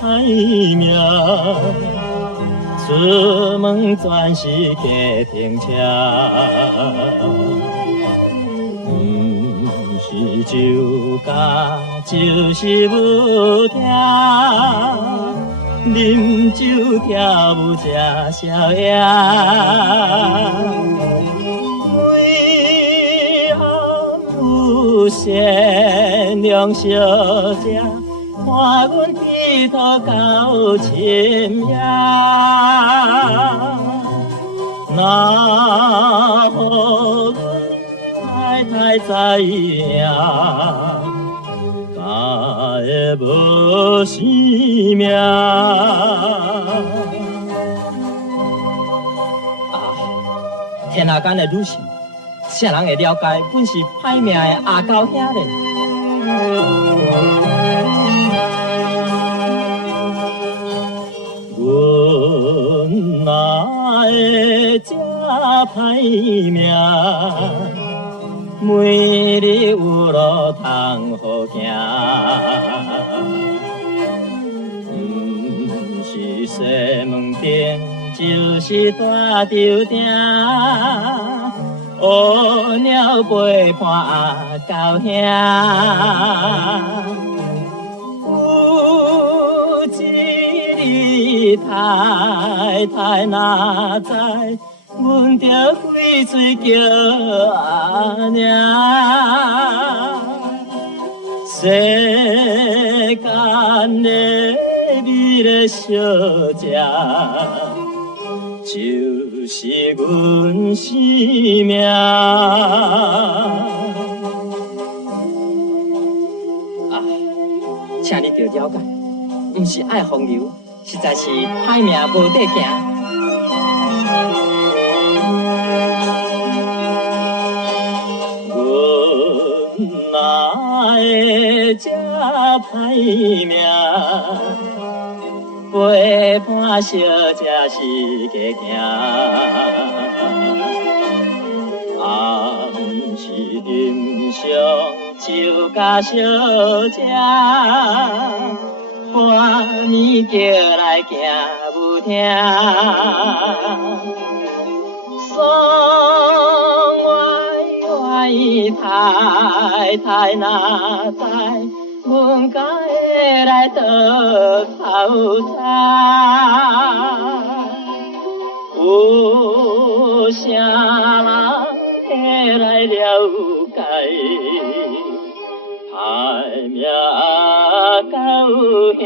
歹命，出门全是计程车，不是酒驾就是舞厅，啉酒跳舞吃宵夜。为何有善良小姐？看阮低头到深夜，若予阮太太知影，家会无生命。天下间的女性，啥人会了解阮是歹命的阿狗兄呢？阮哪会这歹命？每日有路通好行，不是西门町，就是大酒店。乌鸟陪伴阿狗兄。太太哪知，阮着开嘴叫阿娘。世间的美丽小姐，就是阮生命。请你着了解，不是爱风流。实在是歹命无得行，阮哪会这歹命？陪伴小姐是加行，暗时欣赏酒甲小姐。半暝叫来行舞厅，爽歪歪太太哪知，阮家会来倒头菜，有啥人会来了解？歹命狗兄。